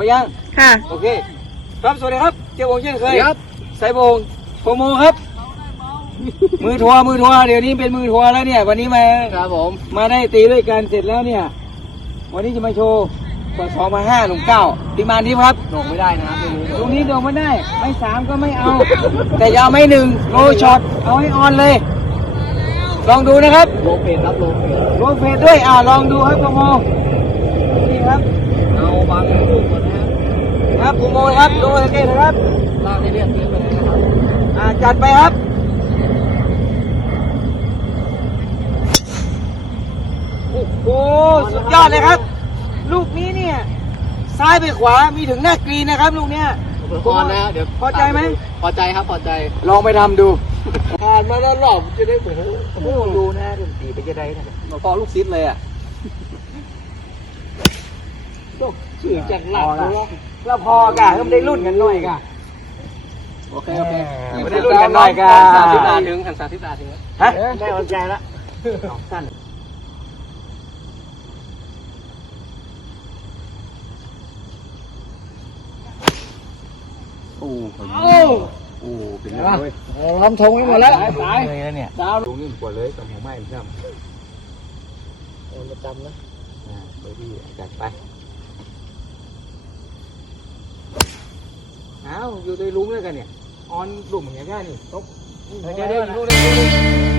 อยัง ค่ะ โอเค ครับ สวัสดีครับ เจ้าวงเช่นเคยครับไซโบงโปรโมครับ มือทัวร์มือทัวร์เดี๋ยวนี้เป็นมือทัวร์แล้วเนี่ย วันนี้มา ครับผม มาได้ตีด้วยกันเสร็จแล้วเนี่ย วันนี้จะมาโชว์ต่อสองมาห้าหนุ่มเก้าติมานทิพย์ครับลงไม่ได้นะครับไม่รู้ตรงนี้โดนไม่ได้ ไม่สามก็ไม่เอา แต่อยาเอาไม่หนึ่งโลช็อต เอาให้ออนเลย ลองดูนะครับ โลเปนครับโลเปนลงเฟซด้วย อ่าลองดูครับโปรโมนี่ ครับ เอาบางลูกก่อนนะฮะครับโปรโมครับดูสังเกตนะครับลากให้เรียบเรียบไปเลยนะครับอ่าจัดไปครับโอ้โหสุดยอดเลยครับ ลูกนี้เนี่ยซ้ายไปขวามีถึงหน้ากรีนนะครับลูกเนี้ยพอนะฮะเดี๋ยวพอใจไหม พอใจครับพอใจลองไปทำดูผ่านมาแล้วรอบจะได้เหมือนโอ้โหดูนะดนตรีไปจะได้นะมาพอลูกซิดเลยอะ สื่อจากหลักพอเลละยแล้วพอกะเพิ่มได้รุ่นกันหน่อยกะโอเคโอเคไม่ได้รุ่นกันหน่อยกันสามสิบตาถึงหันสามสิบตาถึงฮะได้พอใจละสั้นโอ้โหโอ้เป็นไงเว้ยล้อมธงไว้หมดแล้วสายเลยนะเนี่ยดาวลุงนี่ปวดเลยกับหัวไหม้ครับโอนประจำนะอ่าไปที่จัดไป อ้าวอยู่ในลุงเลยกันเนี่ยออนลุงอย่างเงี้ยนี่ตกเดี๋ยวเดี๋ยวอีกลูกหนึง